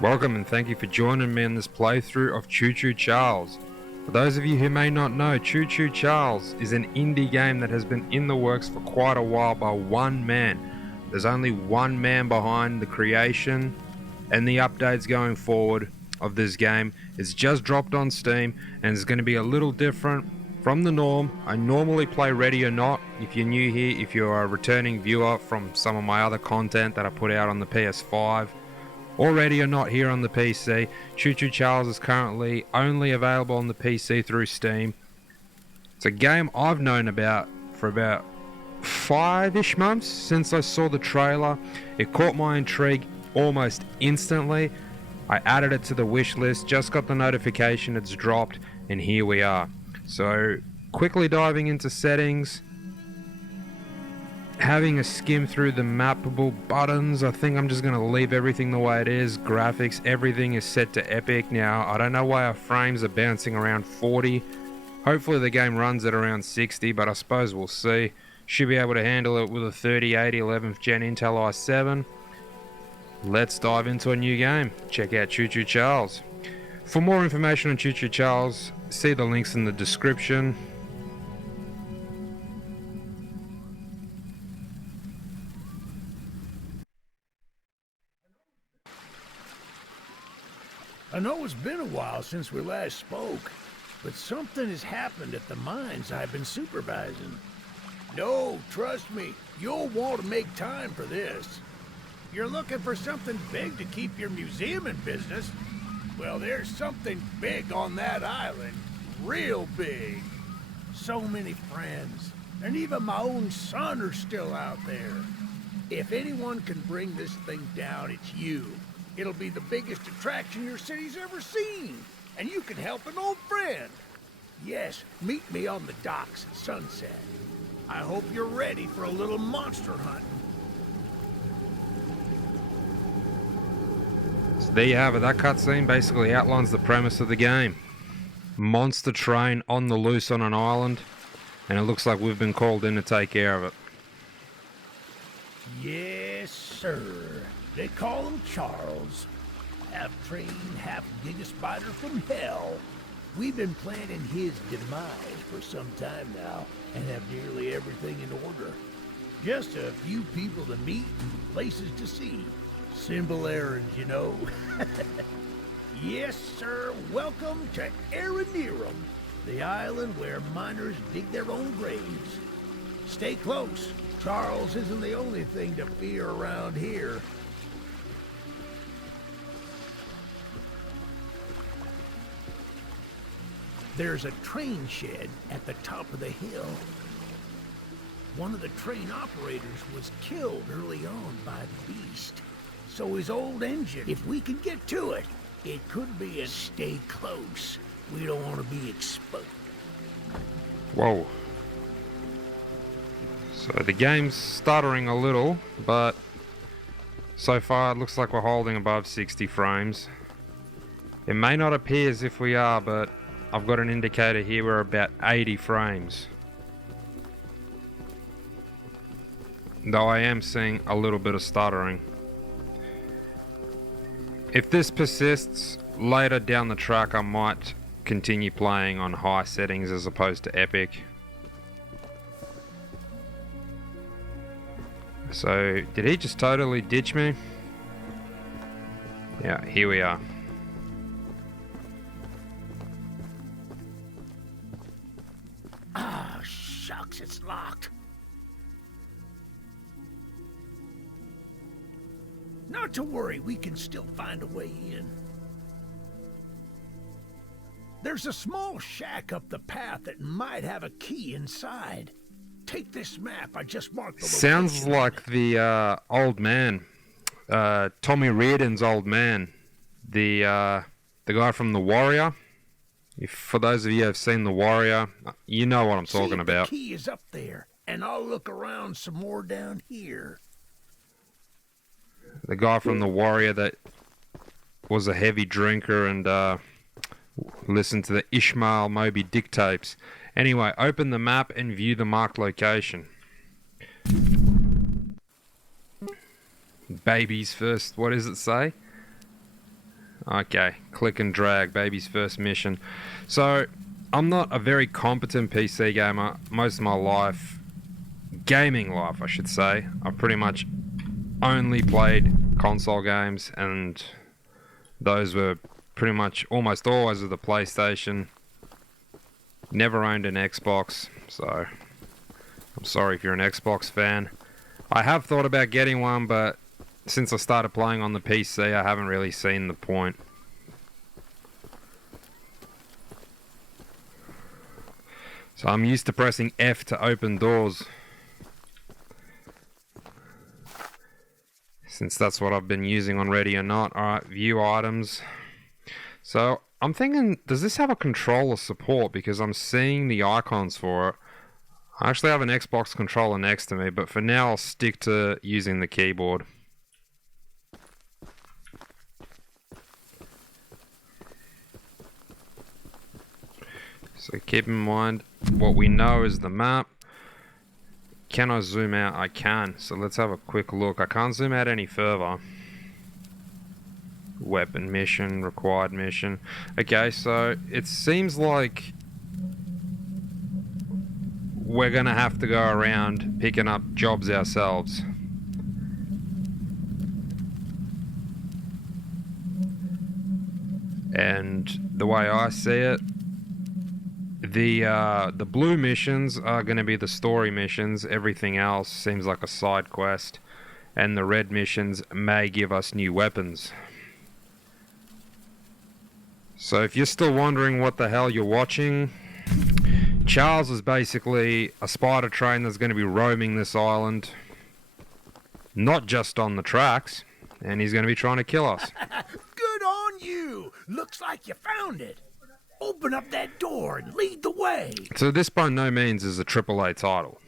Welcome and thank you for joining me in this playthrough of Choo-Choo Charles. For those of you who may not know, Choo-Choo Charles is an indie game that has been in the works for quite a while by one man. There's only one man behind the creation and the updates going forward of this game. It's just dropped on Steam and it's going to be a little different from the norm. I normally play Ready or Not. If you're new here, if you're a returning viewer from some of my other content that I put out on the PS5, Already or Not here on the PC, Choo-Choo Charles is currently only available on the PC through Steam. It's a game I've known about for about 5-ish months since I saw the trailer. It caught my intrigue almost instantly. I added it to the wish list, just got the notification it's dropped, and here we are. So, quickly diving into settings. Having a skim through the mappable buttons, I think I'm just going to leave everything the way it is. Graphics, everything is set to epic. Now, I don't know why our frames are bouncing around 40. Hopefully the game runs at around 60, but I suppose we'll see. Should be able to handle it with a 3080 11th gen Intel i7. Let's dive into a new game. Check out Choo-Choo Charles. For more information on Choo-Choo Charles, see the links in the description. I know it's been a while since we last spoke, but something has happened at the mines I've been supervising. No, trust me, you'll want to make time for this. You're looking for something big to keep your museum in business? Well, there's something big on that island. Real big. So many friends, and even my own son are still out there. If anyone can bring this thing down, it's you. It'll be the biggest attraction your city's ever seen, and you can help an old friend. Yes, meet me on the docks at sunset. I hope you're ready for a little monster hunting. So there you have it. That cutscene basically outlines the premise of the game. Monster train on the loose on an island, and it looks like we've been called in to take care of it. Yes, sir. They call him Charles. Half train, half giga spider from hell. We've been planning his demise for some time now, and have nearly everything in order. Just a few people to meet and places to see. Simple errands, you know. Yes, sir. Welcome to Aranerum, the island where miners dig their own graves. Stay close. Charles isn't the only thing to fear around here. There's a train shed at the top of the hill. One of the train operators was killed early on by the beast. So his old engine, if we can get to it, it could be a stay close. We don't want to be exposed. Whoa. So the game's stuttering a little, but so far it looks like we're holding above 60 frames. It may not appear as if we are, but I've got an indicator here we're about 80 frames. Though I am seeing a little bit of stuttering. If this persists, later down the track I might continue playing on high settings as opposed to epic. So, did he just totally ditch me? Yeah, here we are. Ah, shucks, it's locked. Not to worry, we can still find a way in. There's a small shack up the path that might have a key inside. Take this map, I just marked the location. Sounds like the old man. Tommy Reardon's old man. The guy from The Warrior. For those of you who have seen The Warrior, you know what I'm talking about. The key is up there, and I'll look around some more down here. The guy from The Warrior that was a heavy drinker and listened to the Ishmael Moby Dick tapes. Anyway, open the map and view the marked location. Babies first. What does it say? Okay, click and drag, baby's first mission. So, I'm not a very competent PC gamer. Most of my life, gaming life I should say, I've pretty much only played console games, and those were pretty much almost always with the PlayStation. Never owned an Xbox, so I'm sorry if you're an Xbox fan. I have thought about getting one, but since I started playing on the PC, I haven't really seen the point. So I'm used to pressing F to open doors, since that's what I've been using on Ready or Not. Alright, view items. So I'm thinking, does this have a controller support? Because I'm seeing the icons for it. I actually have an Xbox controller next to me, but for now I'll stick to using the keyboard. So keep in mind, what we know is the map. Can I zoom out? I can. So let's have a quick look. I can't zoom out any further. Weapon mission, required mission. Okay, so it seems like we're gonna have to go around picking up jobs ourselves. And the way I see it, the blue missions are going to be the story missions. Everything else seems like a side quest, and the red missions may give us new weapons. So if you're still wondering what the hell you're watching, Charles is basically a spider train that's going to be roaming this island, not just on the tracks, and he's going to be trying to kill us. Good on you! Looks like you found it. Open up that door and lead the way. So this by no means is a AAA title.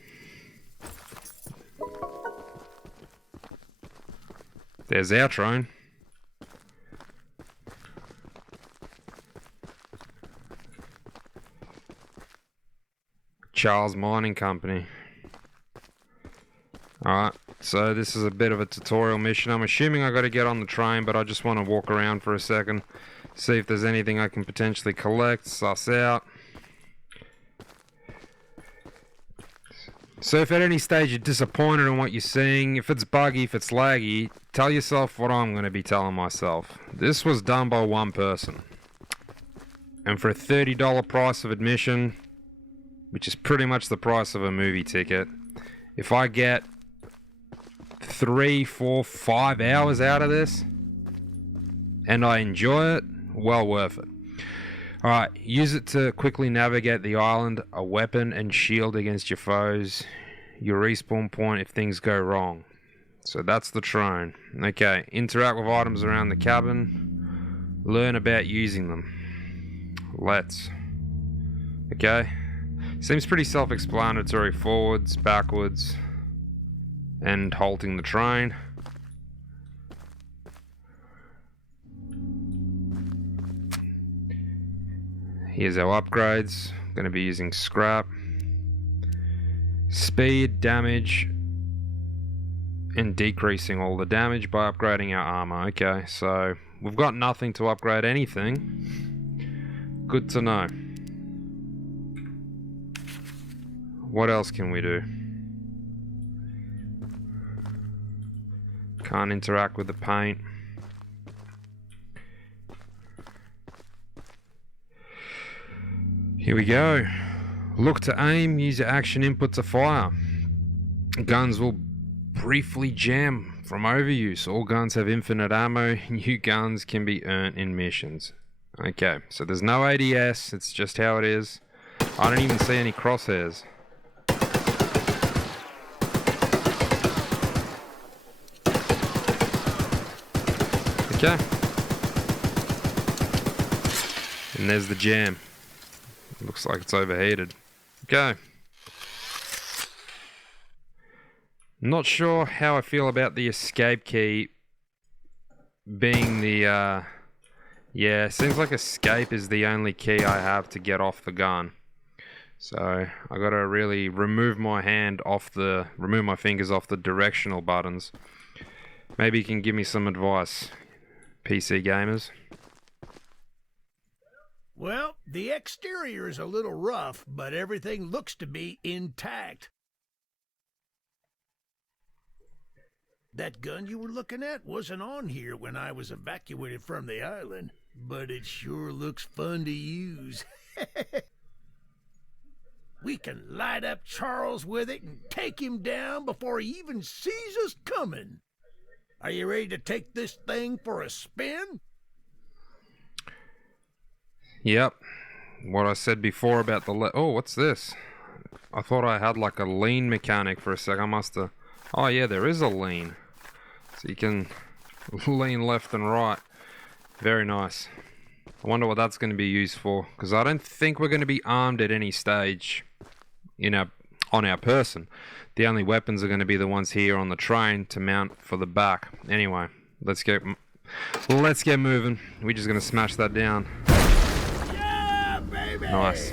There's our train. Charles Mining Company. Alright, so this is a bit of a tutorial mission. I'm assuming I got to get on the train, but I just want to walk around for a second. See if there's anything I can potentially collect, suss out. So if at any stage you're disappointed in what you're seeing, if it's buggy, if it's laggy, tell yourself what I'm going to be telling myself. This was done by one person. And for a $30 price of admission, which is pretty much the price of a movie ticket, if I get 3, 4, 5 hours out of this, and I enjoy it, well worth it. Alright, use it to quickly navigate the island, a weapon and shield against your foes, your respawn point if things go wrong. So that's the train. Okay, interact with items around the cabin, learn about using them. Let's. Okay, seems pretty self-explanatory. Forwards, backwards, and halting the train. Here's our upgrades. Going to be using scrap, speed, damage, and decreasing all the damage by upgrading our armor. Okay, so we've got nothing to upgrade anything. Good to know. What else can we do? Can't interact with the paint. Here we go. Look to aim, use your action input to fire. Guns will briefly jam from overuse. All guns have infinite ammo. New guns can be earned in missions. Okay, so there's no ADS, it's just how it is. I don't even see any crosshairs. Okay. And there's the jam. Looks like it's overheated. Okay. Not sure how I feel about the escape key being the, yeah, seems like escape is the only key I have to get off the gun. So I gotta really remove my fingers off the directional buttons. Maybe you can give me some advice, PC gamers. Well, the exterior is a little rough, but everything looks to be intact. That gun you were looking at wasn't on here when I was evacuated from the island, but it sure looks fun to use. We can light up Charles with it and take him down before he even sees us coming. Are you ready to take this thing for a spin? Yep. What I said before about the oh, what's this? I thought I had like a lean mechanic for a sec. I must have... Oh yeah, there is a lean. So you can lean left and right. Very nice. I wonder what that's going to be used for, because I don't think we're going to be armed at any stage on our person. The only weapons are going to be the ones here on the train to mount for the back. Anyway, let's get moving. We're just going to smash that down. Yeah, baby! Nice.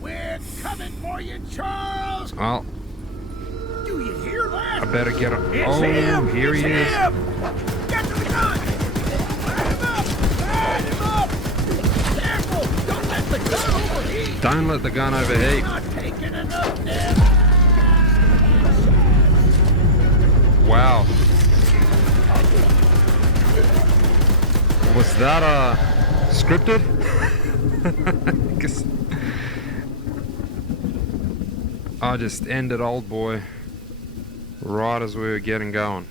We're coming for you, Charles! Well, do you hear that? I better get him. It's Oh, him! here he is. Him! Get to the gun! Line him up! Line him up! Careful! Don't let the gun overheat! Don't let the gun overheat. Not taking enough damage! Wow. Was that scripted? I just ended old boy right as we were getting going.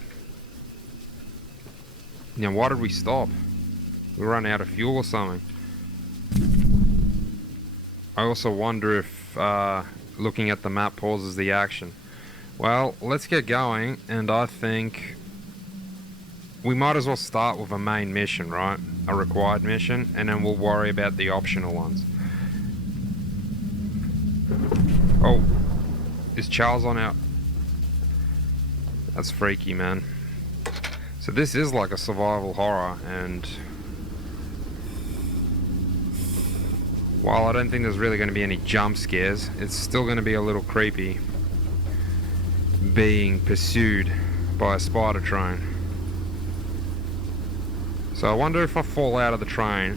Now, why did we stop? We ran out of fuel or something. I also wonder if looking at the map pauses the action. Well, let's get going, and I think we might as well start with a main mission, right? A required mission, and then we'll worry about the optional ones. Oh, is Charles on out? That's freaky, man. So this is like a survival horror, and while I don't think there's really going to be any jump scares, it's still going to be a little creepy being pursued by a spider train. So I wonder if I fall out of the train,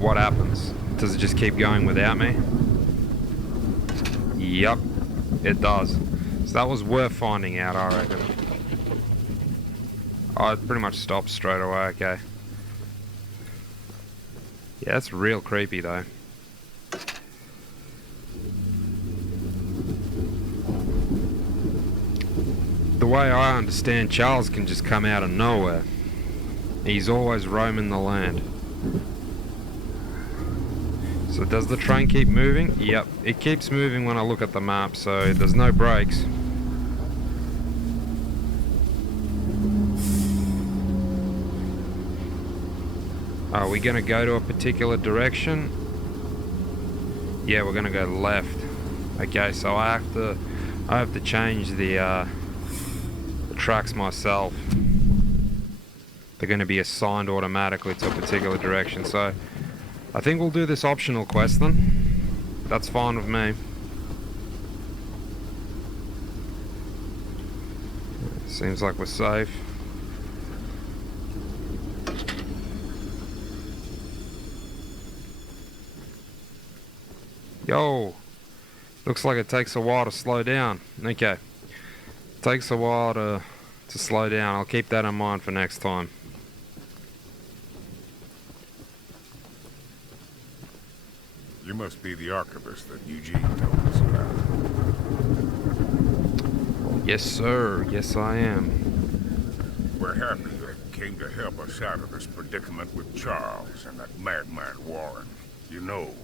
what happens? Does it just keep going without me? Yep, it does. So that was worth finding out, I reckon. Oh, it pretty much stopped straight away, okay. Yeah, that's real creepy though. The way I understand, Charles can just come out of nowhere. He's always roaming the land. So does the train keep moving? Yep, it keeps moving when I look at the map, so there's no brakes. Are we gonna go to a particular direction? Yeah, we're gonna go left. Okay, so I have to change the tracks myself. They're going to be assigned automatically to a particular direction, so I think we'll do this optional quest then. That's fine with me. Seems like we're safe. Yo, looks like it takes a while to slow down. Okay, takes a while to slow down. I'll keep that in mind for next time. You must be the archivist that Eugene told us about. Yes, sir. Yes, I am. We're happy that you came to help us out of this predicament with Charles and that madman Warren. You know,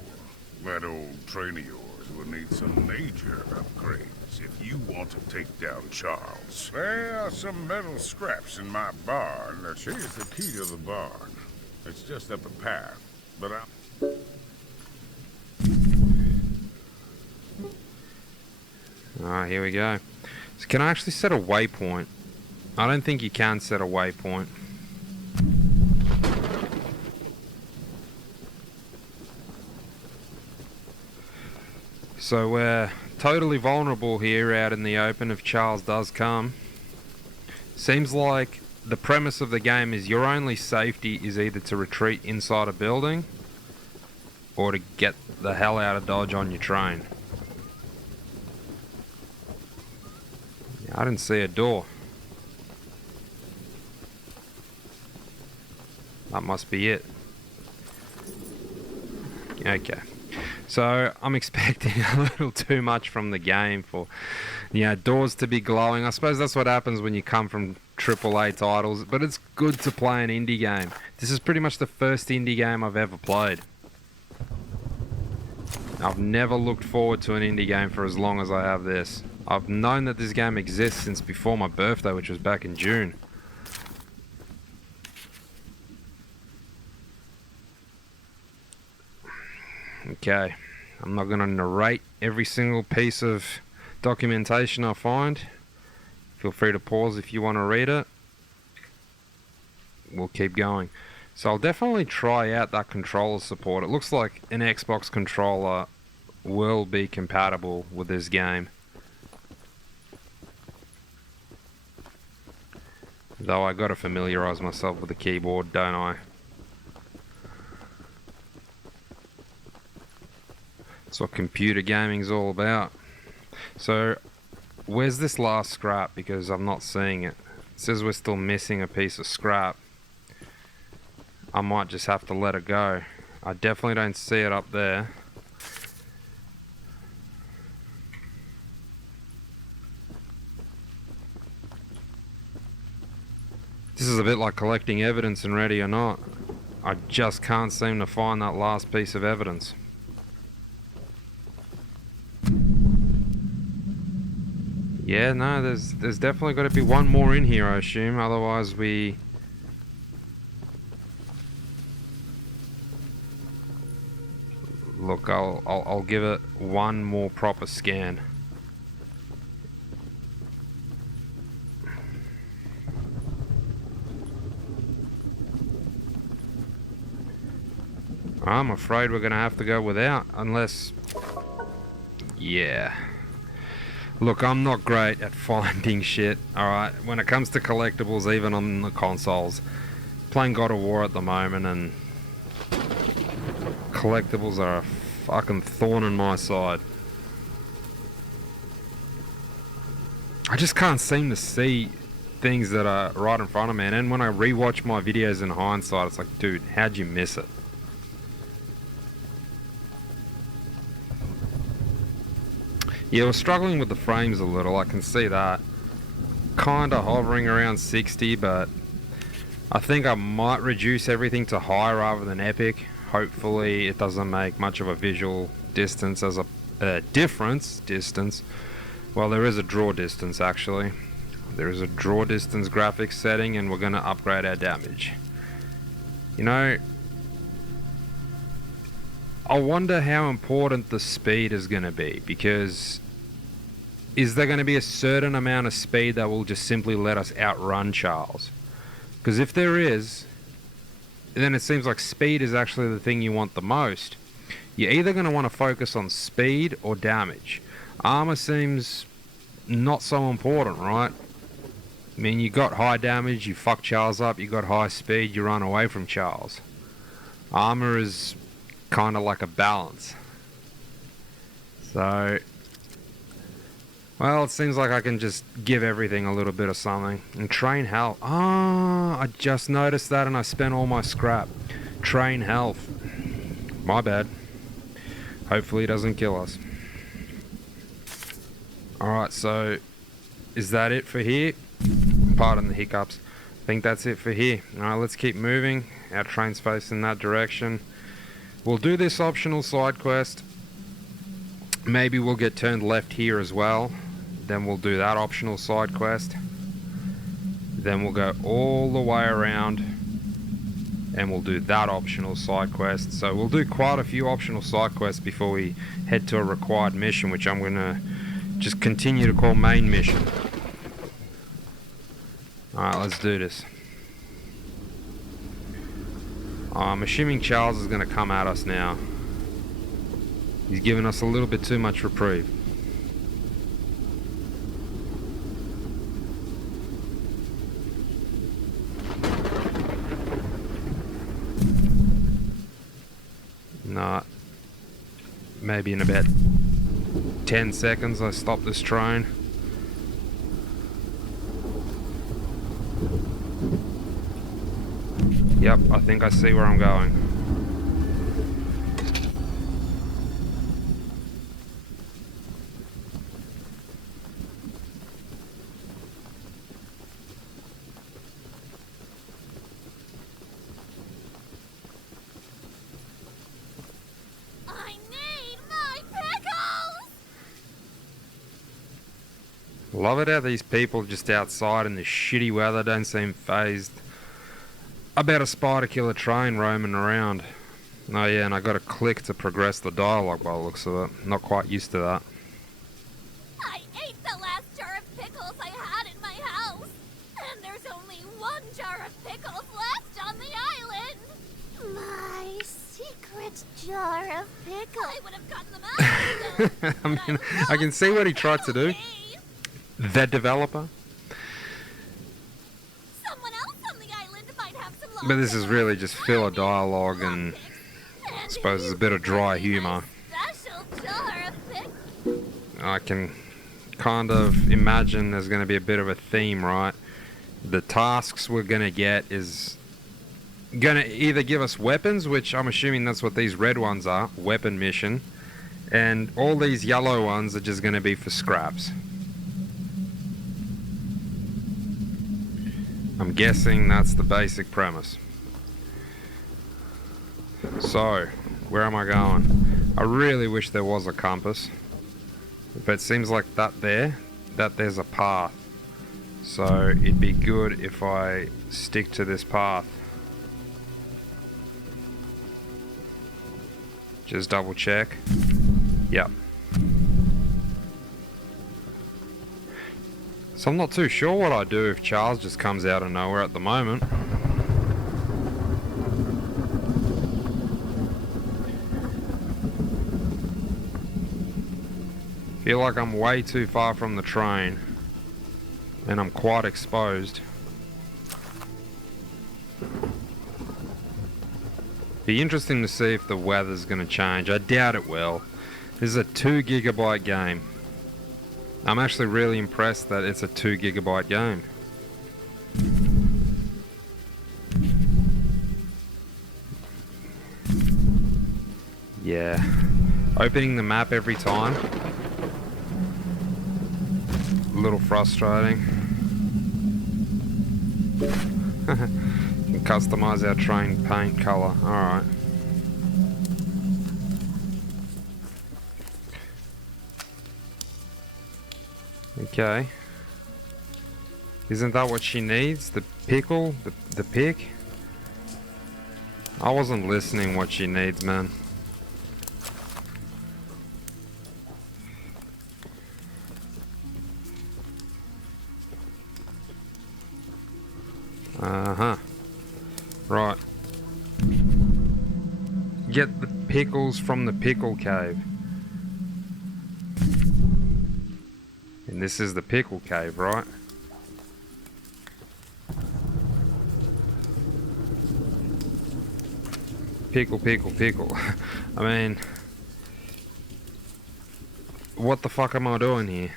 that old train of yours will need some major upgrades if you want to take down Charles. There are some metal scraps in my barn. Here's the key to the barn. It's just up a path, but Alright, here we go. So can I actually set a waypoint? I don't think you can set a waypoint. So we're totally vulnerable here out in the open if Charles does come. Seems like the premise of the game is your only safety is either to retreat inside a building or to get the hell out of Dodge on your train. I didn't see a door. That must be it. Okay. So I'm expecting a little too much from the game for, doors to be glowing. I suppose that's what happens when you come from AAA titles, but it's good to play an indie game. This is pretty much the first indie game I've ever played. I've never looked forward to an indie game for as long as I have this. I've known that this game exists since before my birthday, which was back in June. Okay, I'm not going to narrate every single piece of documentation I find. Feel free to pause if you want to read it. We'll keep going. So I'll definitely try out that controller support. It looks like an Xbox controller will be compatible with this game. Though I got to familiarize myself with the keyboard, don't I? That's what computer gaming's all about. So, where's this last scrap? Because I'm not seeing it. It says we're still missing a piece of scrap. I might just have to let it go. I definitely don't see it up there. This is a bit like collecting evidence in Ready or Not. I just can't seem to find that last piece of evidence. Yeah, no, there's definitely got to be one more in here, I assume. Otherwise, we... Look, I'll give it one more proper scan. I'm afraid we're gonna have to go without, unless... Yeah. Look, I'm not great at finding shit, alright? When it comes to collectibles, even on the consoles. Playing God of War at the moment, and... collectibles are a fucking thorn in my side. I just can't seem to see things that are right in front of me, and when I rewatch my videos in hindsight, it's like, dude, how'd you miss it? Yeah, we're struggling with the frames a little, I can see that. Kinda hovering around 60, but I think I might reduce everything to high rather than epic. Hopefully it doesn't make much of a visual distance as a distance. Well, there is a draw distance actually. There is a draw distance graphics setting, and we're going to upgrade our damage. You know, I wonder how important the speed is going to be, because is there going to be a certain amount of speed that will just simply let us outrun Charles? Because if there is, then it seems like speed is actually the thing you want the most. You're either going to want to focus on speed or damage. Armor seems not so important, right? I mean, you got high damage, you fuck Charles up. You got high speed, you run away from Charles. Armor is kind of like a balance. So, well, it seems like I can just give everything a little bit of something. And train health. Ah, I just noticed that and I spent all my scrap. Train health. My bad. Hopefully it doesn't kill us. Alright, so is that it for here? Pardon the hiccups. I think that's it for here. Alright, let's keep moving. Our train's facing that direction. We'll do this optional side quest. Maybe we'll get turned left here as well. Then we'll do that optional side quest. Then we'll go all the way around and we'll do that optional side quest. So we'll do quite a few optional side quests before we head to a required mission, which I'm going to just continue to call main mission. Alright, let's do this. I'm assuming Charles is going to come at us now. He's given us a little bit too much reprieve. Nah, maybe in about 10 seconds I stop this train. Yep, I think I see where I'm going. Love it how these people just outside in this shitty weather don't seem phased about a spider killer train roaming around. Oh yeah, and I got a click to progress the dialogue by the looks of it. Not quite used to that. I ate the last jar of pickles I had in my house, and there's only one jar of pickles left on the island. My secret jar of pickles. I would have gotten them out. I mean, I can see what he tried to do. The developer. Someone else on the island might have some. But this is really just filler dialogue and I suppose there's a bit of dry humour. I can kind of imagine there's going to be a bit of a theme, right? The tasks we're going to get is going to either give us weapons, which I'm assuming that's what these red ones are, weapon mission, and all these yellow ones are just going to be for scraps. I'm guessing that's the basic premise. So, where am I going? I really wish there was a compass. But it seems like there's a path. So, it'd be good if I stick to this path. Just double check. Yep. So I'm not too sure what I do if Charles just comes out of nowhere at the moment. Feel like I'm way too far from the train and I'm quite exposed. Be interesting to see if the weather's going to change. I doubt it will. This is a 2 GB game. I'm actually really impressed that it's a 2 GB game. Yeah. Opening the map every time. A little frustrating. Can customize our train paint color. Alright. Okay. Isn't that what she needs? The pickle? The pick? I wasn't listening what she needs, man. Uh-huh. Right. Get the pickles from the pickle cave. And this is the pickle cave, right? Pickle, pickle, pickle. I mean, what the fuck am I doing here?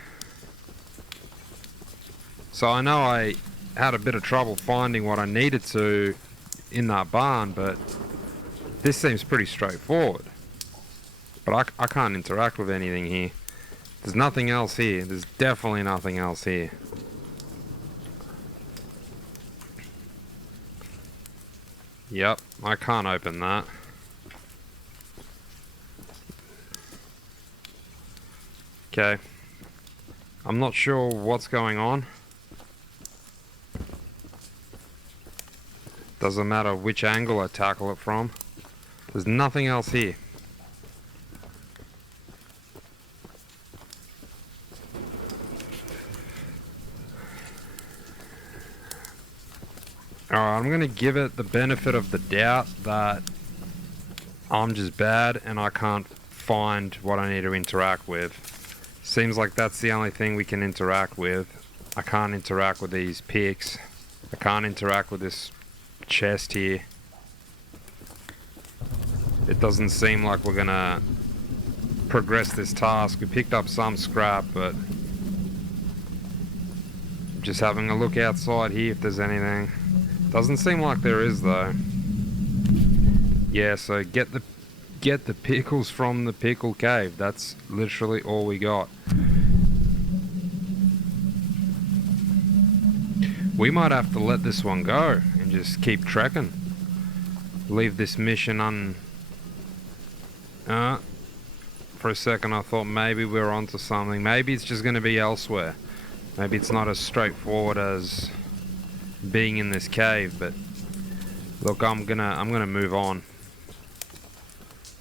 So I know I had a bit of trouble finding what I needed to in that barn, but this seems pretty straightforward. But I can't interact with anything here. There's nothing else here. There's definitely nothing else here. Yep, I can't open that. Okay. I'm not sure what's going on. Doesn't matter which angle I tackle it from. There's nothing else here. Alright, I'm gonna give it the benefit of the doubt that I'm just bad and I can't find what I need to interact with. Seems like that's the only thing we can interact with. I can't interact with these picks. I can't interact with this chest here. It doesn't seem like we're gonna progress this task. We picked up some scrap, but just having a look outside here if there's anything. Doesn't seem like there is though. Yeah, so get the pickles from the pickle cave. That's literally all we got. We might have to let this one go and just keep trekking. Leave this mission for a second I thought maybe we were onto something. Maybe it's just going to be elsewhere. Maybe it's not as straightforward as being in this cave, but look, I'm gonna move on.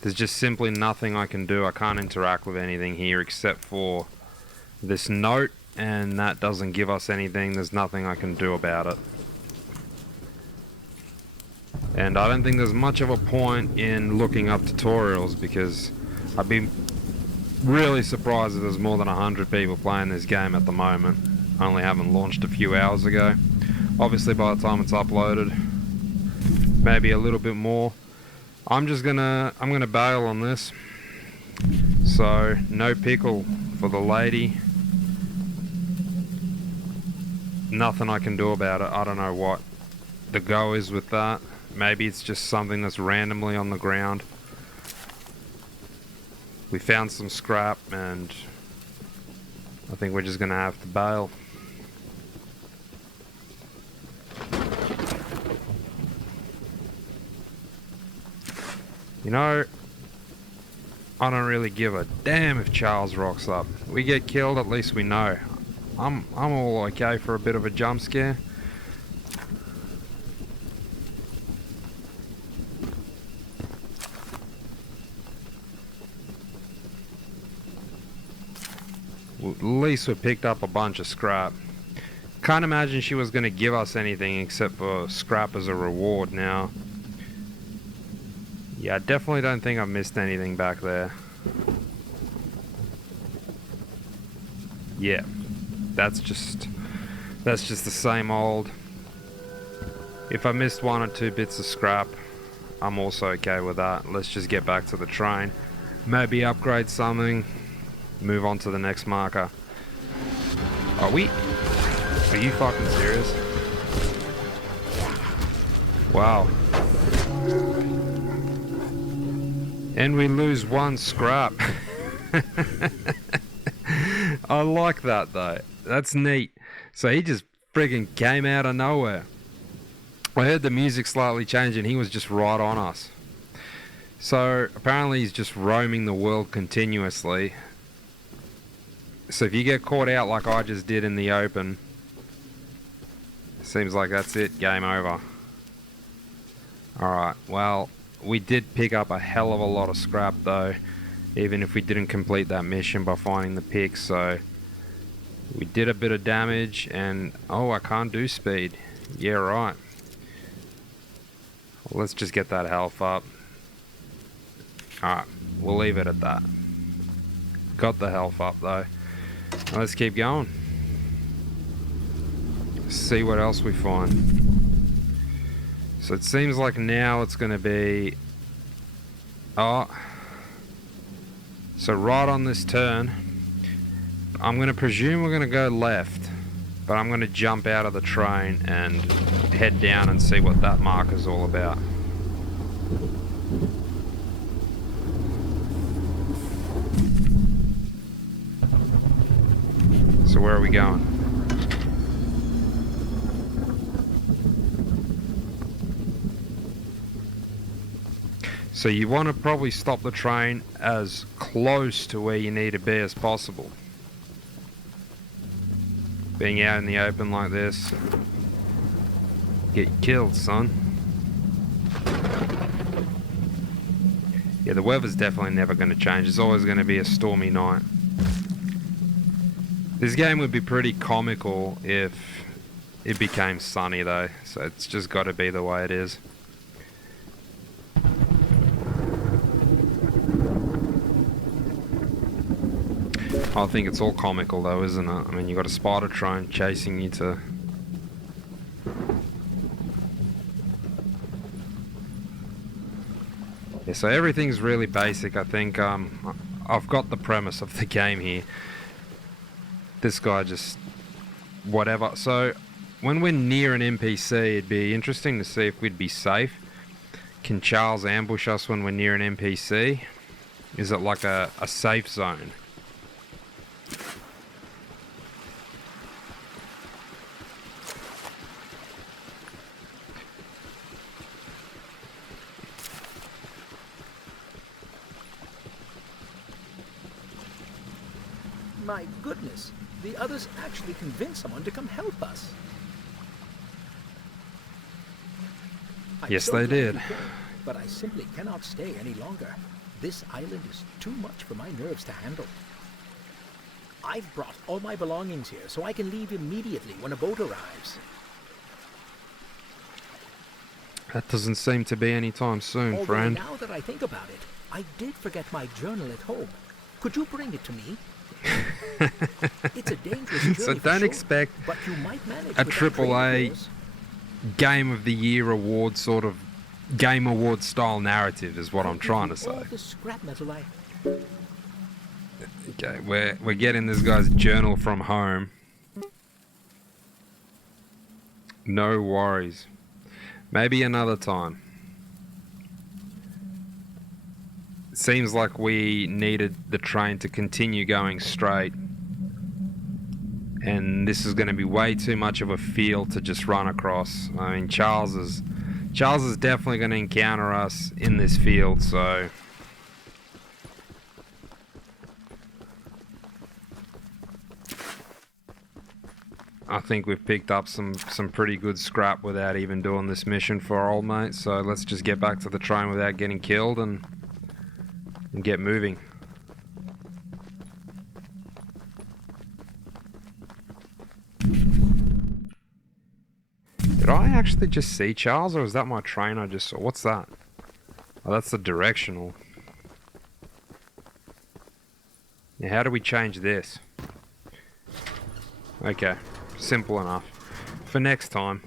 There's just simply nothing I can do. I can't interact with anything here except for this note, and that doesn't give us anything. There's nothing I can do about it. And I don't think there's much of a point in looking up tutorials, because I'd be really surprised if there's more than 100 people playing this game at the moment. Only having launched a few hours ago. Obviously by the time it's uploaded, maybe a little bit more. I'm gonna bail on this. So no pickle for the lady. Nothing I can do about it. I don't know what the go is with that. Maybe it's just something that's randomly on the ground. We found some scrap and I think we're just gonna have to bail. You know, I don't really give a damn if Charles rocks up. We get killed, at least we know. I'm all okay for a bit of a jump scare. Well, at least we picked up a bunch of scrap. Can't imagine she was going to give us anything except for scrap as a reward now. Yeah, I definitely don't think I've missed anything back there. Yeah, that's just the same old. If I missed 1 or 2 bits of scrap, I'm also okay with that. Let's just get back to the train. Maybe upgrade something. Move on to the next marker. Are we? Are you fucking serious? Wow. And we lose 1 scrap. I like that though. That's neat. So he just friggin' came out of nowhere. I heard the music slightly change and he was just right on us. So apparently he's just roaming the world continuously. So if you get caught out like I just did in the open, seems like that's it, game over. Alright, well, we did pick up a hell of a lot of scrap though, even if we didn't complete that mission by finding the picks. So we did a bit of damage and oh, I can't do speed. Yeah, right. Well, let's just get that health up. Alright, we'll leave it at that. Got the health up though. Now let's keep going. See what else we find. So it seems like now it's going to be... Oh. So right on this turn, I'm going to presume we're going to go left. But I'm going to jump out of the train and head down and see what that marker's all about. So where are we going? So you want to probably stop the train as close to where you need to be as possible. Being out in the open like this, get killed, son. Yeah, the weather's definitely never going to change. It's always going to be a stormy night. This game would be pretty comical if it became sunny though, so it's just got to be the way it is. I think it's all comical though, isn't it? I mean, you got a spider train chasing you to... Yeah, so everything's really basic. I think I've got the premise of the game here. This guy just... whatever. So, when we're near an NPC, it'd be interesting to see if we'd be safe. Can Charles ambush us when we're near an NPC? Is it like a safe zone? My goodness, the others actually convinced someone to come help us. Yes, they did. But I simply cannot stay any longer. This island is too much for my nerves to handle. I've brought all my belongings here so I can leave immediately when a boat arrives. That doesn't seem to be any time soon, Although friend. now that I think about it, I did forget my journal at home. Could you bring it to me? It's a dangerous journey So for don't sure, expect but you might manage a without AAA training wheels. Game of the Year award sort of Game Award style narrative is what I'm trying to say. All the scrap metal I... Okay, we're getting this guy's journal from home. No worries. Maybe another time. It seems like we needed the train to continue going straight. And this is going to be way too much of a field to just run across. I mean, Charles is definitely going to encounter us in this field, so... I think we've picked up some pretty good scrap without even doing this mission for our old mate, so let's just get back to the train without getting killed and get moving. Did I actually just see Charles, or is that my train I just saw? What's that? Oh, that's the directional. Now, how do we change this? Okay, simple enough. For next time.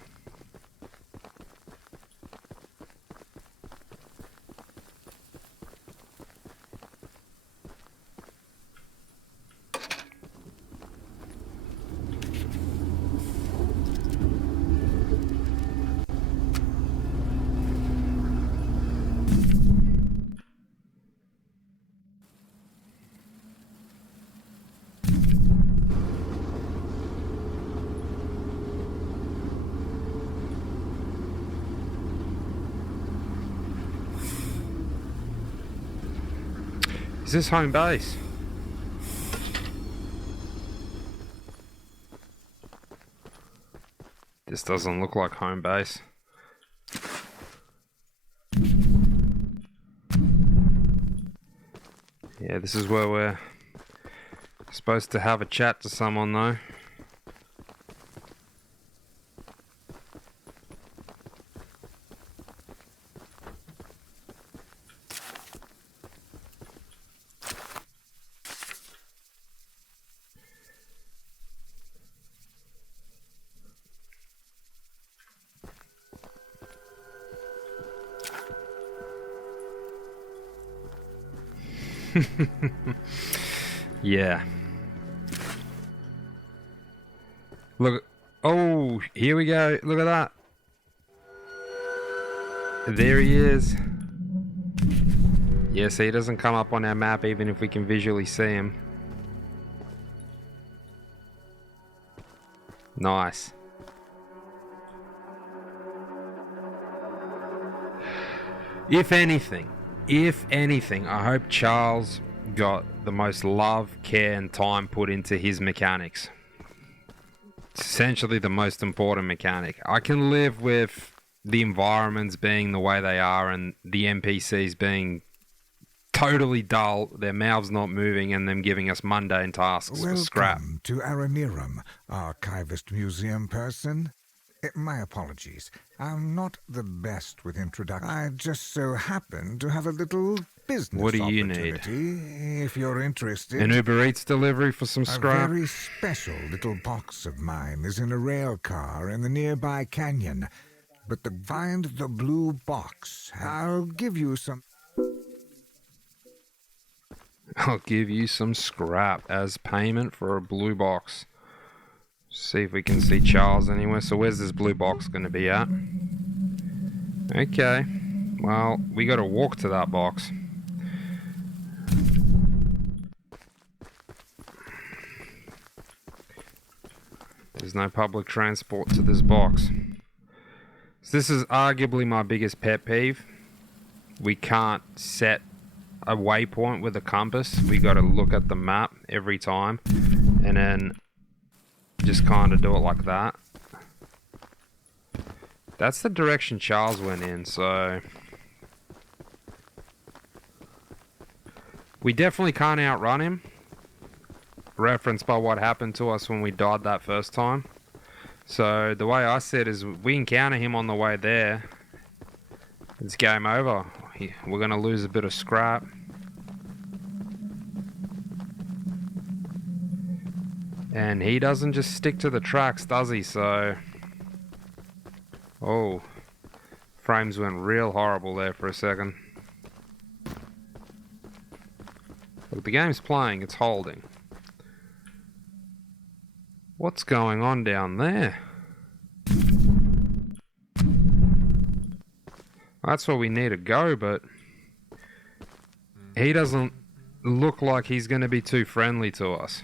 Is this home base? This doesn't look like home base. Yeah, this is where we're supposed to have a chat to someone though. Yeah. Look. Oh, here we go. Look at that. There he is. Yeah, see, he doesn't come up on our map even if we can visually see him. Nice. If anything, I hope Charles got the most love, care, and time put into his mechanics. It's essentially the most important mechanic. I can live with the environments being the way they are and the NPCs being totally dull, their mouths not moving, and them giving us mundane tasks for scrap. Welcome to Aranirum, archivist museum person. My apologies. I'm not the best with introductions. I just so happen to have a little business What do you need? opportunity, if you're interested. An Uber Eats delivery for some A scrap? very special little box of mine is in a rail car in the nearby canyon. But find the blue box. I'll give you some... I'll give you some scrap as payment for a blue box. See if we can see Charles anywhere. So where's this blue box going to be at? Okay. Well, we got to walk to that box. There's no public transport to this box. So this is arguably my biggest pet peeve. We can't set a waypoint with a compass. We got to look at the map every time and then just kind of do it like that. That's the direction Charles went in, so we definitely can't outrun him. Referenced by what happened to us when we died that first time. So the way I see it is, we encounter him on the way there, it's game over. We're gonna lose a bit of scrap. And he doesn't just stick to the tracks, does he? So, oh, frames went real horrible there for a second. Look, the game's playing, it's holding. What's going on down there? That's where we need to go, but he doesn't look like he's going to be too friendly to us.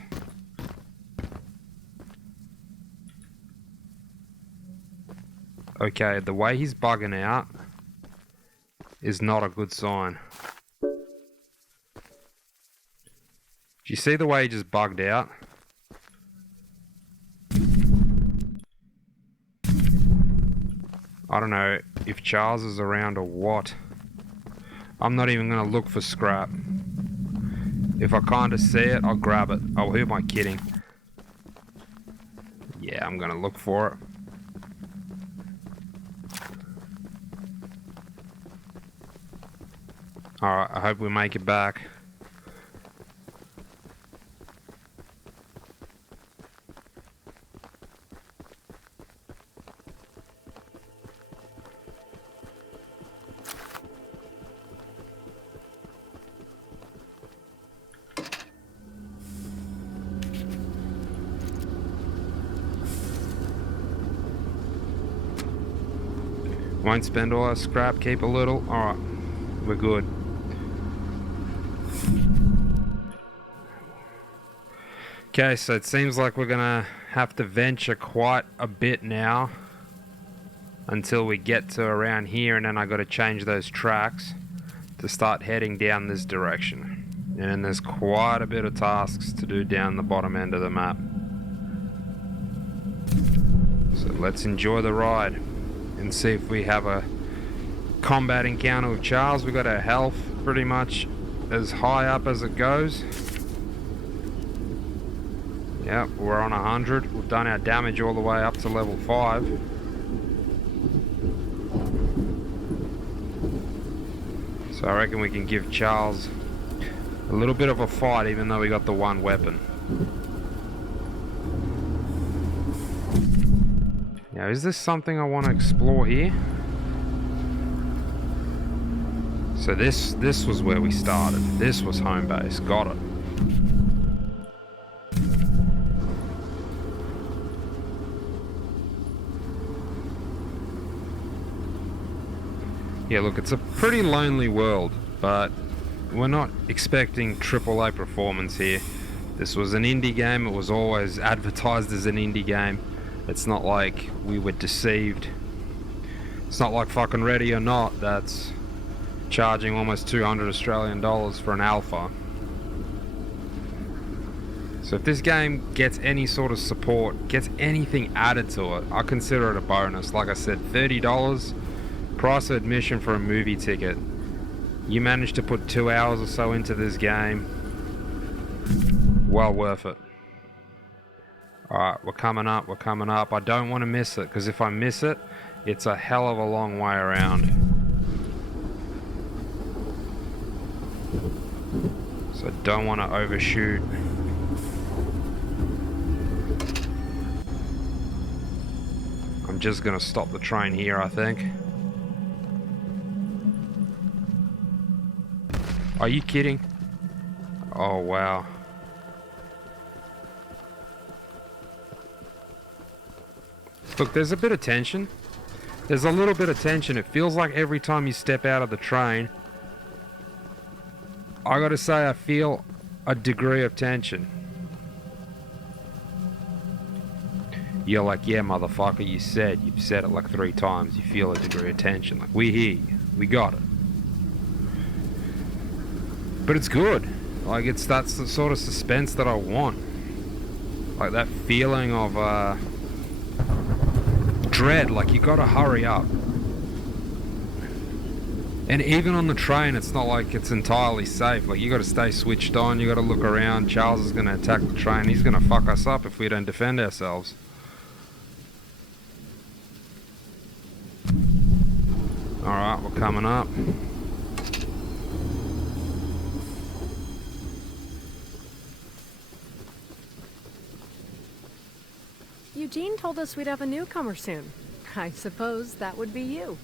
Okay, the way he's bugging out is not a good sign. Do you see the way he just bugged out? I don't know if Charles is around or what. I'm not even going to look for scrap. If I kind of see it, I'll grab it. Oh, who am I kidding? Yeah, I'm going to look for it. Alright, I hope we make it back. Won't spend all our scrap, keep a little. Alright, we're good. Okay, so it seems like we're gonna have to venture quite a bit now until we get to around here, and then I gotta change those tracks to start heading down this direction. And then there's quite a bit of tasks to do down the bottom end of the map. So let's enjoy the ride and see if we have a combat encounter with Charles. We got our health pretty much as high up as it goes. Yep, we're on 100. We've done our damage all the way up to level 5. So I reckon we can give Charles a little bit of a fight, even though we got the one weapon. Now, is this something I want to explore here? So this was where we started. This was home base. Got it. Yeah, look, it's a pretty lonely world, but we're not expecting AAA performance here. This was an indie game. It was always advertised as an indie game. It's not like we were deceived. It's not like fucking Ready or Not that's charging almost 200 Australian dollars for an alpha. So if this game gets any sort of support, gets anything added to it, I consider it a bonus. Like I said, $30, price of admission for a movie ticket. You managed to put 2 hours or so into this game, well worth it. Alright, we're coming up. I don't want to miss it, because if I miss it, it's a hell of a long way around. So don't want to overshoot. I'm just going to stop the train here, I think. Are you kidding? Oh, wow. Look, there's a bit of tension. There's a little bit of tension. It feels like every time you step out of the train, I gotta say, I feel a degree of tension. You're like, yeah, motherfucker, you've said it like 3 times. You feel a degree of tension. Like, we hear you. We got it. But it's good. Like, that's the sort of suspense that I want. Like, that feeling of, dread. Like, you gotta hurry up. And even on the train, it's not like it's entirely safe. Like, you gotta stay switched on. You gotta look around. Charles is gonna attack the train. He's gonna fuck us up if we don't defend ourselves. Alright, we're coming up. Eugene told us we'd have a newcomer soon. I suppose that would be you.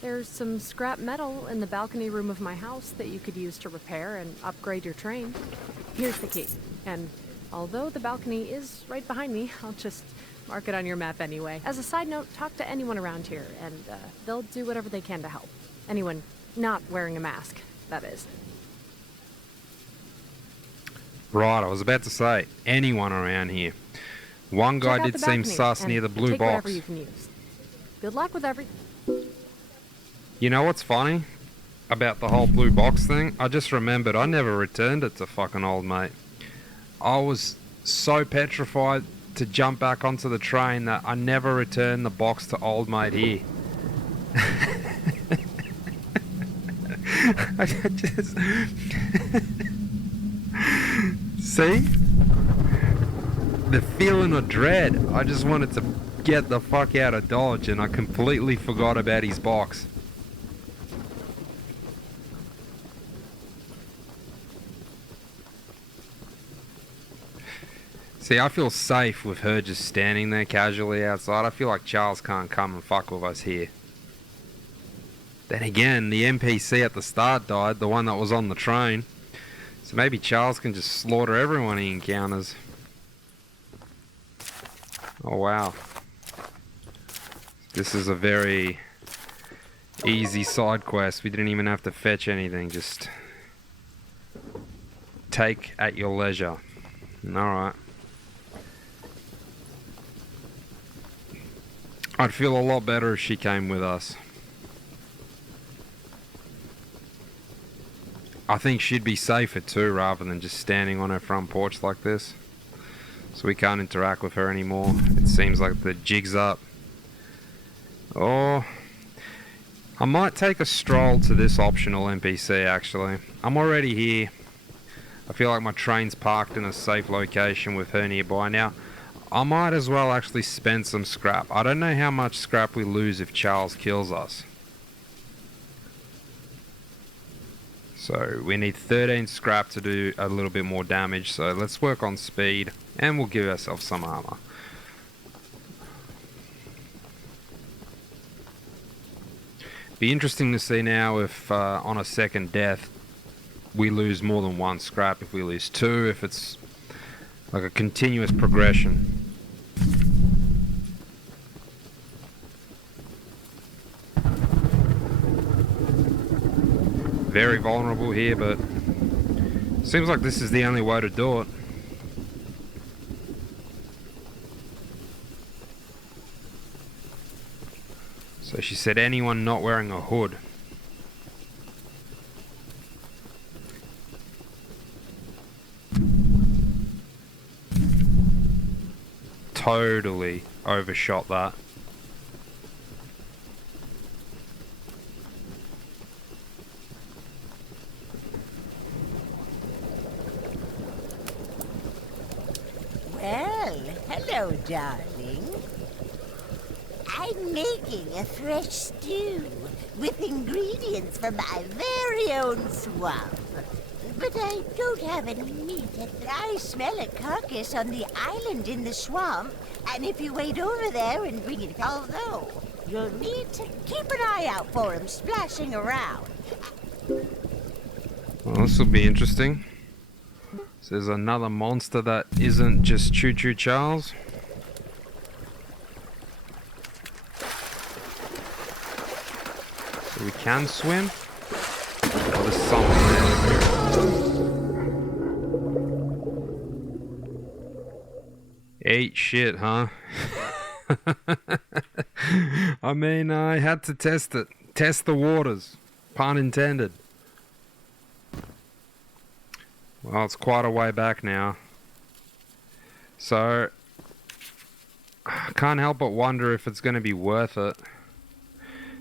There's some scrap metal in the balcony room of my house that you could use to repair and upgrade your train. Here's the key. And although the balcony is right behind me, I'll just mark it on your map anyway. As a side note, talk to anyone around here, and they'll do whatever they can to help. Anyone not wearing a mask, that is. Right, I was about to say, anyone around here. One guy did seem sus near the blue take box. Whatever you can use. Good luck with every... You know what's funny about the whole blue box thing? I just remembered I never returned it to fucking old mate. I was so petrified to jump back onto the train that I never returned the box to old mate here. I just... See? The feeling of dread. I just wanted to get the fuck out of Dodge and I completely forgot about his box. See, I feel safe with her just standing there casually outside. I feel like Charles can't come and fuck with us here. Then again, the NPC at the start died, the one that was on the train. So maybe Charles can just slaughter everyone he encounters. Oh wow. This is a very easy side quest. We didn't even have to fetch anything, just take at your leisure. Alright. I'd feel a lot better if she came with us. I think she'd be safer too, rather than just standing on her front porch like this. So we can't interact with her anymore. It seems like the jig's up. Oh, I might take a stroll to this optional NPC actually. I'm already here. I feel like my train's parked in a safe location with her nearby. Now, I might as well actually spend some scrap. I don't know how much scrap we lose if Charles kills us. So we need 13 scrap to do a little bit more damage. So let's work on speed and we'll give ourselves some armor. Be interesting to see now if on a second death we lose more than 1 scrap, if we lose 2, if it's like a continuous progression. Very vulnerable here, but seems like this is the only way to do it. So she said anyone not wearing a hood. Totally overshot that. Well, hello, darling. I'm making a fresh stew with ingredients from my very own swamp. But I don't have any meat. I smell a carcass on the island in the swamp, and if you wait over there and bring it, although you'll need to keep an eye out for him splashing around. Well, this will be interesting. So there's another monster that isn't just Choo-Choo Charles. So we can swim. Oh, there's something there. Eat shit, huh? I mean, I had to test it. Test the waters. Pun intended. Well, it's quite a way back now. So, I can't help but wonder if it's going to be worth it.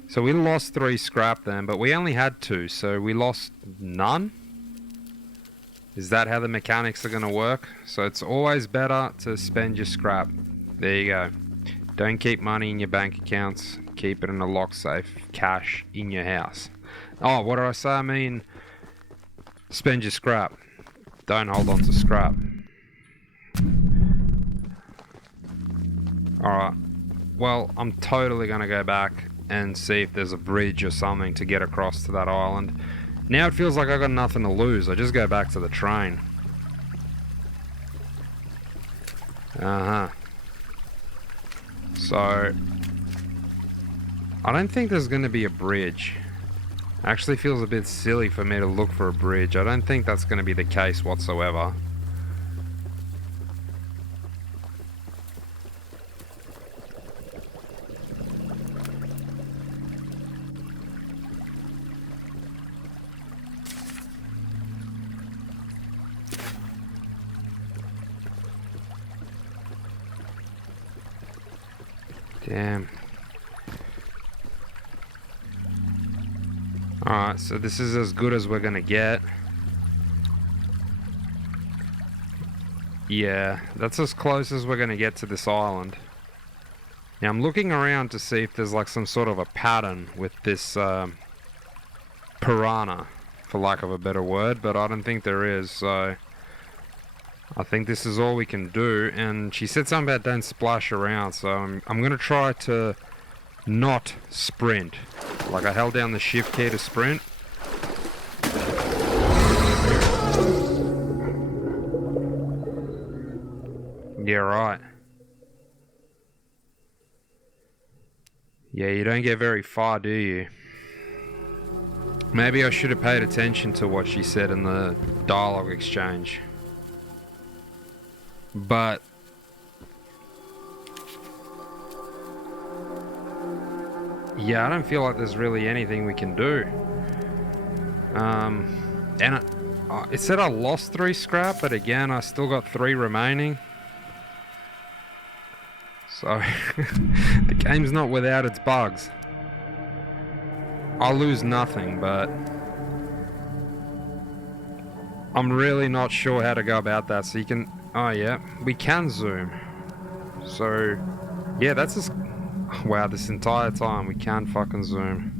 So we lost 3 scrap then, but we only had 2, so we lost none? Is that how the mechanics are going to work? So it's always better to spend your scrap. There you go. Don't keep money in your bank accounts. Keep it in a lock safe. Cash in your house. Oh, what did I say? I mean, spend your scrap. Don't hold on to scrap. Alright. Well, I'm totally going to go back and see if there's a bridge or something to get across to that island. Now it feels like I got nothing to lose. I just go back to the train. So, I don't think there's going to be a bridge. Actually feels a bit silly for me to look for a bridge. I don't think that's going to be the case whatsoever. Damn. Alright, so this is as good as we're gonna get. Yeah, that's as close as we're gonna get to this island. Now I'm looking around to see if there's like some sort of a pattern with this piranha, for lack of a better word, but I don't think there is, so I think this is all we can do. And she said something about don't splash around, so I'm gonna try to not sprint. Like I held down the shift key to sprint. Yeah, right. Yeah, you don't get very far, do you? Maybe I should have paid attention to what she said in the dialogue exchange. But yeah, I don't feel like there's really anything we can do. And it said I lost 3 scrap, but again, I still got 3 remaining. So, the game's not without its bugs. I lose nothing, but I'm really not sure how to go about that. So you can, oh yeah, we can zoom. So, yeah, that's just, wow, this entire time we can't fucking zoom.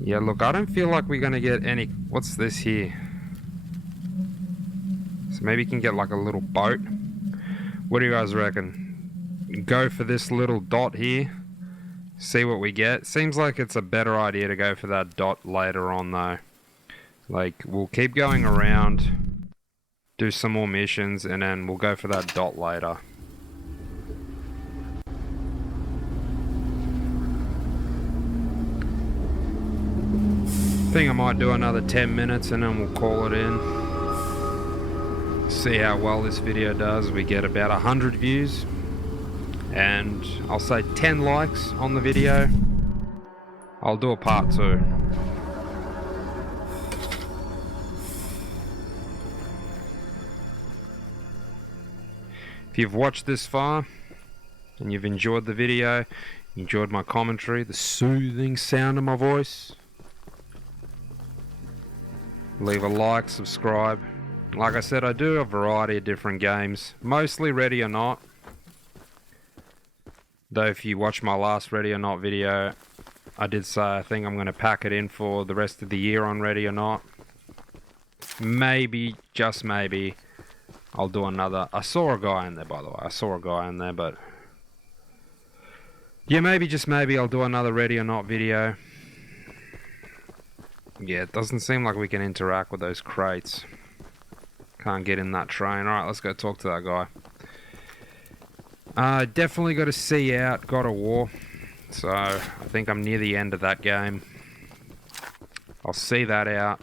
Yeah, look, I don't feel like we're gonna get any, what's this here? So maybe you can get like a little boat. What do you guys reckon? Go for this little dot here. See what we get. Seems like it's a better idea to go for that dot later on though. Like, we'll keep going around, do some more missions, and then we'll go for that dot later. I think I might do another 10 minutes and then we'll call it in. See how well this video does. We get about 100 views. And I'll say 10 likes on the video. I'll do a part 2. If you've watched this far and you've enjoyed the video, enjoyed my commentary, the soothing sound of my voice, leave a like, subscribe. Like I said, I do a variety of different games, mostly Ready or Not. Though if you watch my last Ready or Not video, I did say I think I'm going to pack it in for the rest of the year on Ready or Not. Maybe, just maybe, I'll do another. I saw a guy in there, by the way. I saw a guy in there, but yeah, maybe, just maybe, I'll do another Ready or Not video. Yeah, it doesn't seem like we can interact with those crates. Can't get in that train. Alright, let's go talk to that guy. Definitely got to see out God of War. So, I think I'm near the end of that game. I'll see that out.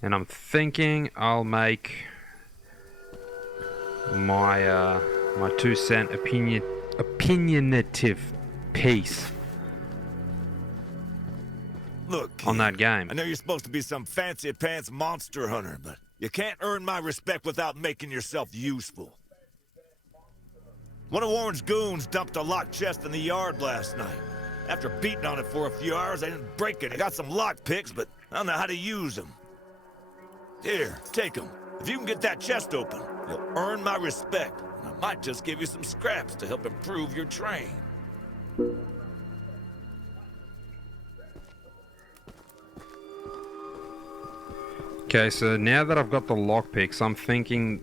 And I'm thinking I'll make my my 2-cent opinionative piece Look, on kid, that game. I know you're supposed to be some fancy pants monster hunter, but you can't earn my respect without making yourself useful. One of Warren's goons dumped a locked chest in the yard last night. After beating on it for a few hours, they didn't break it. I got some lock picks, but I don't know how to use them. Here, take them. If you can get that chest open, you'll earn my respect. And I might just give you some scraps to help improve your train. Okay, so now that I've got the lockpicks, I'm thinking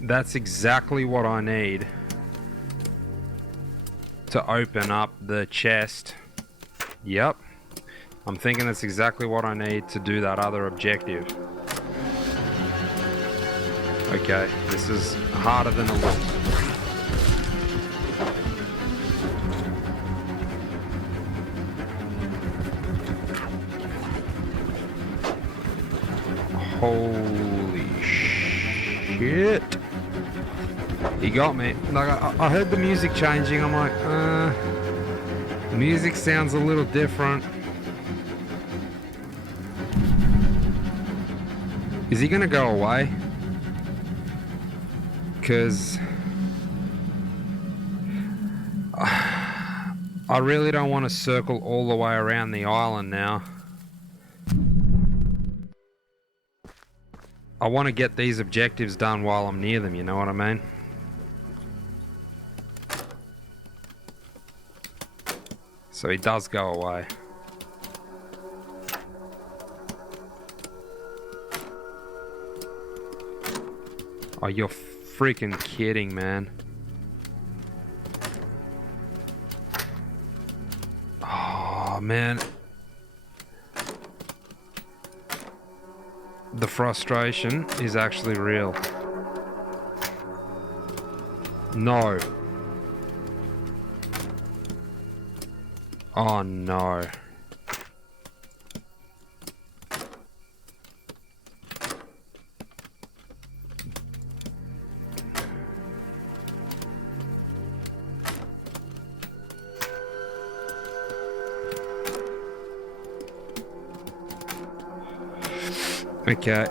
that's exactly what I need to open up the chest. Yep. I'm thinking that's exactly what I need to do that other objective. Okay, this is harder than it looks. Holy shit. He got me. Like, I heard the music changing. I'm like, the music sounds a little different. Is he gonna go away? Because I really don't want to circle all the way around the island now. I want to get these objectives done while I'm near them, you know what I mean? So he does go away. Oh, you're freaking kidding, man. Oh, man. The frustration is actually real. No. Oh, no. Okay,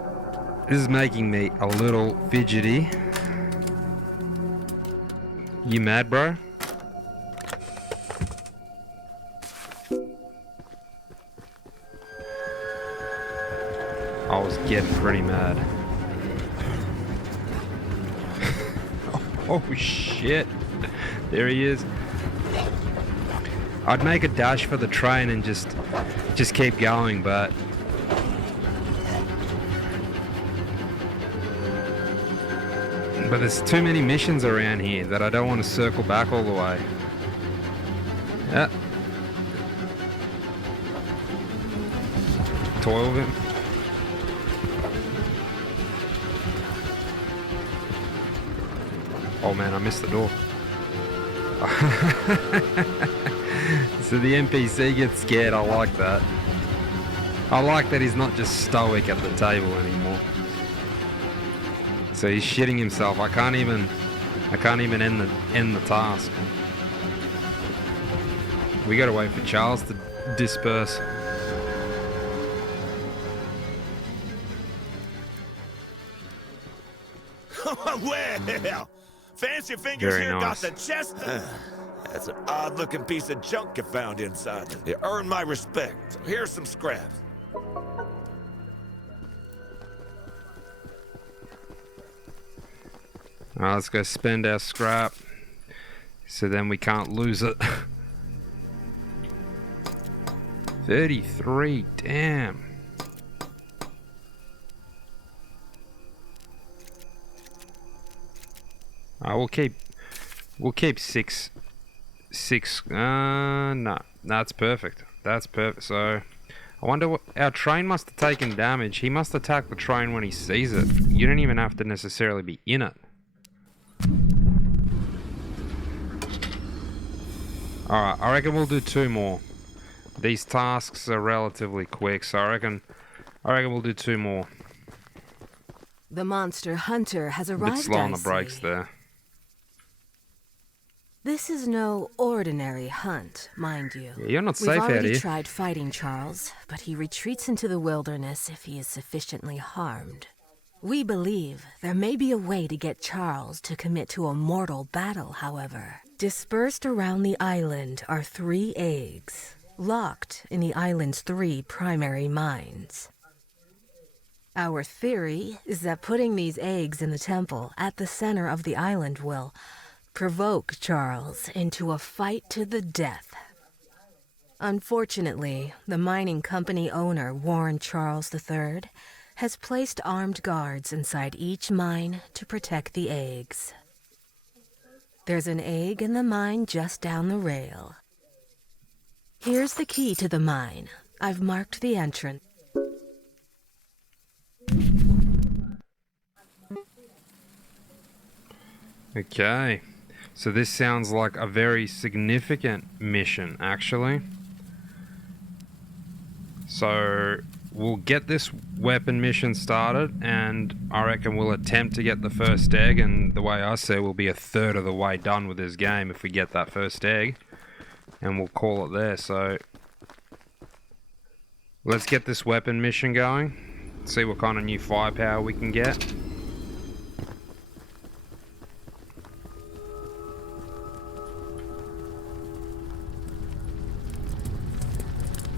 this is making me a little fidgety. You mad, bro? I was getting pretty mad. Oh shit, there he is. I'd make a dash for the train and just keep going, but there's too many missions around here that I don't want to circle back all the way. Yeah. Toil with him. Oh man, I missed the door. So the NPC gets scared. I like that. I like that he's not just stoic at the table anymore. So he's shitting himself. I can't even end the task. We gotta wait for Charles to disperse. Well, Fancy Fingers Very here nice. got the chest. That's an odd-looking piece of junk you found inside. You earned my respect. So here's some scraps. Alright, let's go spend our scrap so then we can't lose it. 33, damn. We'll keep 6 6. No. That's perfect. That's perfect. So, I wonder what... Our train must have taken damage. He must attack the train when he sees it. You don't even have to necessarily be in it. Alright, I reckon we'll do 2 more. These tasks are relatively quick, so I reckon we'll do 2 more. The monster hunter has A arrived. bit slow on the I brakes see. there. This is no ordinary hunt, mind you. Yeah, you're not We've safe out already here. tried fighting Charles, but he retreats into the wilderness if he is sufficiently harmed. We believe there may be a way to get Charles to commit to a mortal battle, however. Dispersed around the island are 3 eggs, locked in the island's 3 primary mines. Our theory is that putting these eggs in the temple at the center of the island will provoke Charles into a fight to the death. Unfortunately, the mining company owner, Warren Charles III, has placed armed guards inside each mine to protect the eggs. There's an egg in the mine just down the rail. Here's the key to the mine. I've marked the entrance. Okay. So this sounds like a very significant mission, actually. So we'll get this weapon mission started, and I reckon we'll attempt to get the first egg, and the way I say we'll be a third of the way done with this game if we get that first egg, and we'll call it there. So let's get this weapon mission going, see what kind of new firepower we can get.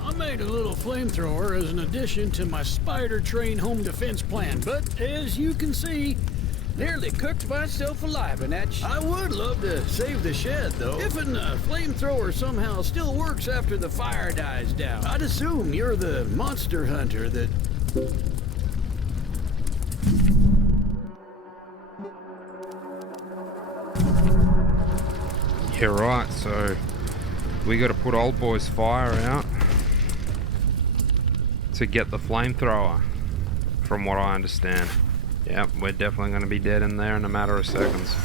I made a little flamethrower as an addition to my spider train home defense plan, but as you can see, nearly cooked myself alive in that I would love to save the shed, though. If a flamethrower somehow still works after the fire dies down, I'd assume you're the monster hunter that... You're right, so we gotta put old boy's fire out to get the flamethrower, from what I understand. Yep, we're definitely going to be dead in there in a matter of seconds.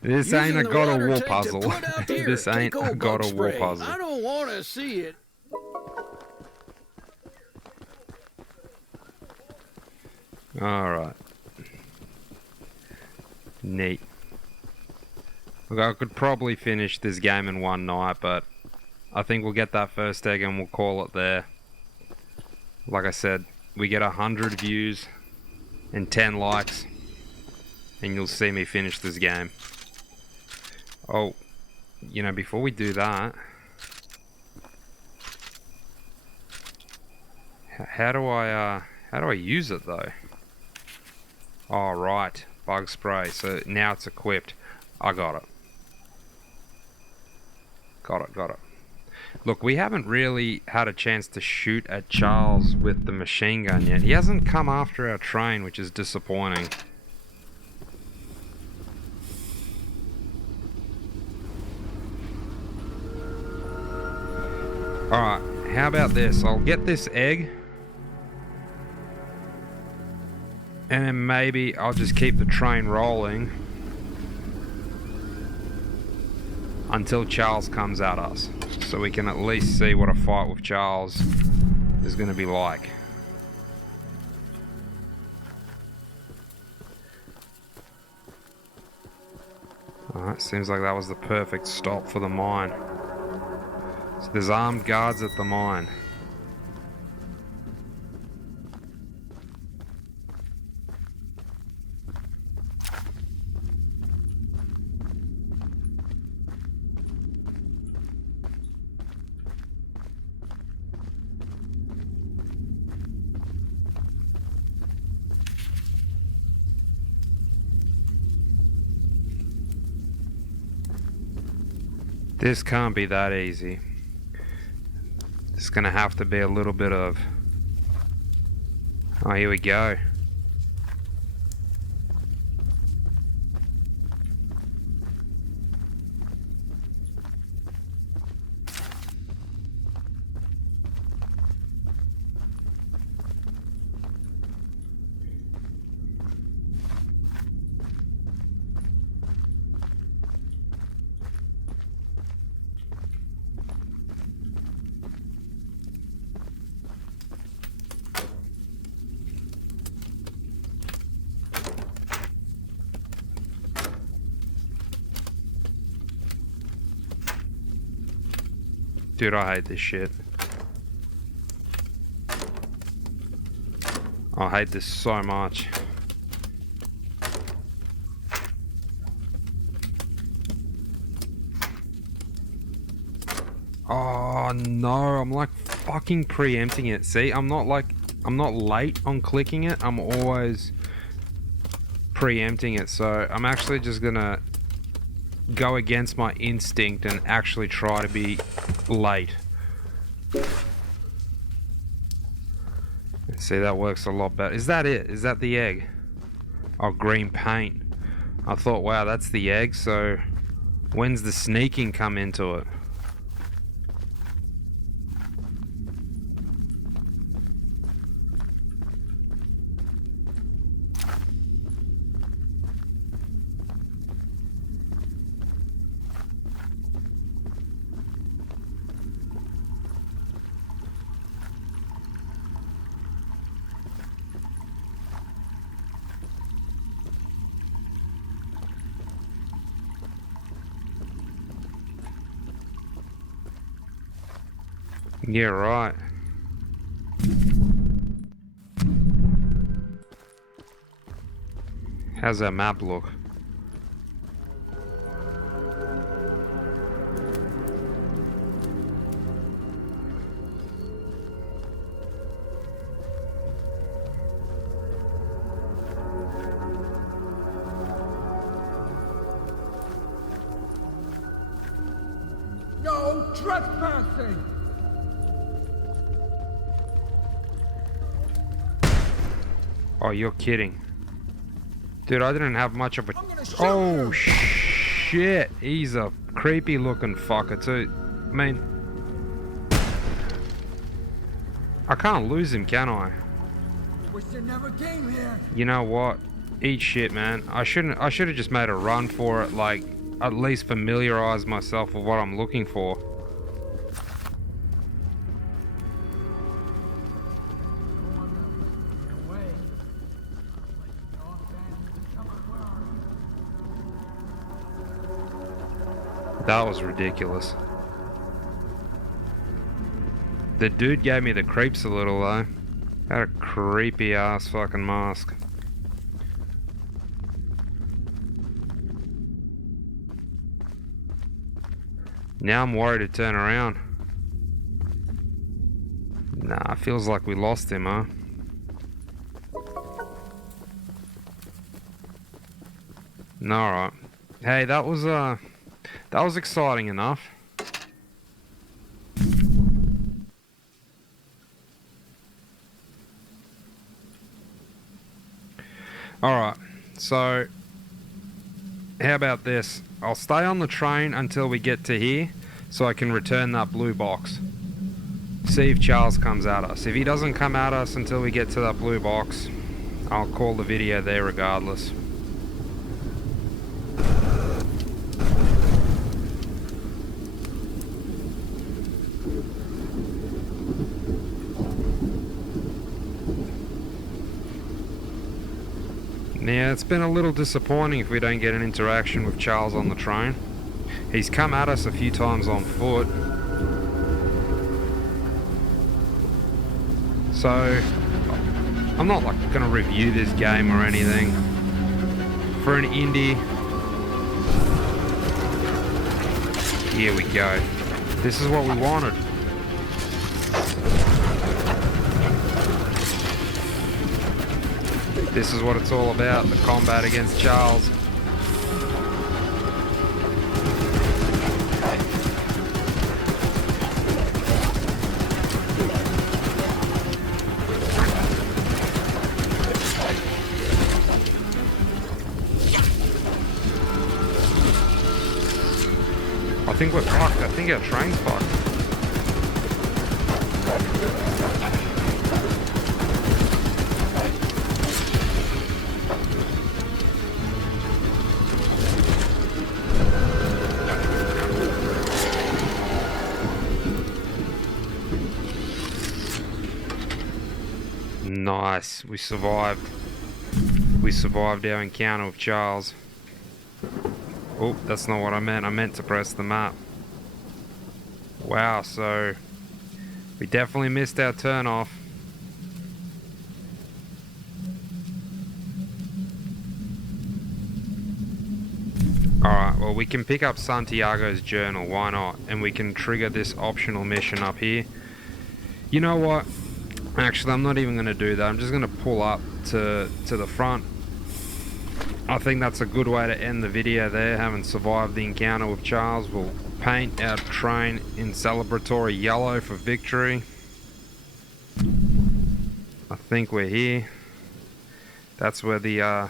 This ain't a God of War puzzle. This ain't a God of War puzzle. I don't want to see it. Alright. Neat. Look, I could probably finish this game in one night, but I think we'll get that first egg and we'll call it there. Like I said, we get 100 views and 10 likes, and you'll see me finish this game. Oh, you know, before we do that, how do I use it though? Oh, right. Bug spray. So now it's equipped. I got it. Got it. Look, we haven't really had a chance to shoot at Charles with the machine gun yet. He hasn't come after our train, which is disappointing. Alright, how about this? I'll get this egg. And then maybe I'll just keep the train rolling until Charles comes at us, so we can at least see what a fight with Charles is going to be like. Alright, seems like that was the perfect stop for the mine. So there's armed guards at the mine. This can't be that easy. It's gonna have to be a little bit of Oh, here we go. Dude, I hate this shit. I hate this so much. Oh no, I'm like fucking preempting it. See, I'm not late on clicking it. I'm always preempting it. So I'm actually just gonna go against my instinct and actually try to be late. See, that works a lot better. Is that it? Is that the egg? Oh, green paint. I thought, wow, that's the egg, so when's the sneaking come into it? Yeah, right. How's that map look? No trespassing! Oh, you're kidding. Dude, I didn't have much of a... Oh, shit. He's a creepy looking fucker too. I mean... I can't lose him, can I? Wish you never came here. You know what? Eat shit, man. I should have just made a run for it, like, at least familiarize myself with what I'm looking for. That was ridiculous. The dude gave me the creeps a little though. Had a creepy ass fucking mask. Now I'm worried to turn around. Nah, feels like we lost him, huh? Alright. Hey, that was exciting enough. Alright, so how about this? I'll stay on the train until we get to here so I can return that blue box. See if Charles comes at us. If he doesn't come at us until we get to that blue box, I'll call the video there regardless. Yeah, it's been a little disappointing if we don't get an interaction with Charles on the train. He's come at us a few times on foot. So, I'm not like going to review this game or anything. For an indie, here we go. This is what we wanted. This is what it's all about, the combat against Charles. think we're fucked. I think our train's fucked. Nice, we survived. We survived our encounter with Charles. Oh, that's not what I meant. I meant to press the map. Wow, so we definitely missed our turn off. Alright, well we can pick up Santiago's journal, why not? And we can trigger this optional mission up here. You know what? Actually, I'm not even going to do that. I'm just going to pull up to the front. I think that's a good way to end the video there. Having survived the encounter with Charles, we'll paint our train in celebratory yellow for victory. I think we're here. That's where the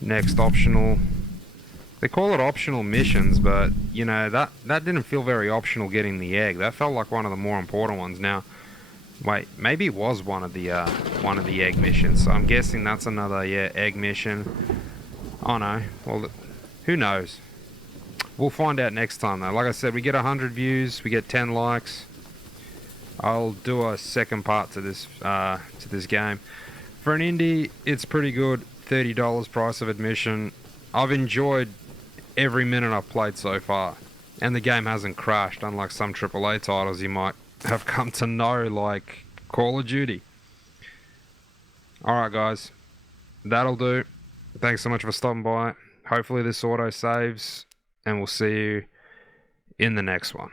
next optional... They call it optional missions, but, you know, that didn't feel very optional getting the egg. That felt like one of the more important ones. Now... Wait, maybe it was one of the egg missions. So I'm guessing that's another egg mission. Oh no, well, who knows? We'll find out next time though. Like I said, we get 100 views, we get 10 likes. I'll do a second part to this game. For an indie, it's pretty good. $30 price of admission. I've enjoyed every minute I've played so far, and the game hasn't crashed, unlike some AAA titles you might have come to know, like Call of Duty. Alright guys, that'll do. Thanks so much for stopping by. Hopefully this auto saves, and we'll see you in the next one.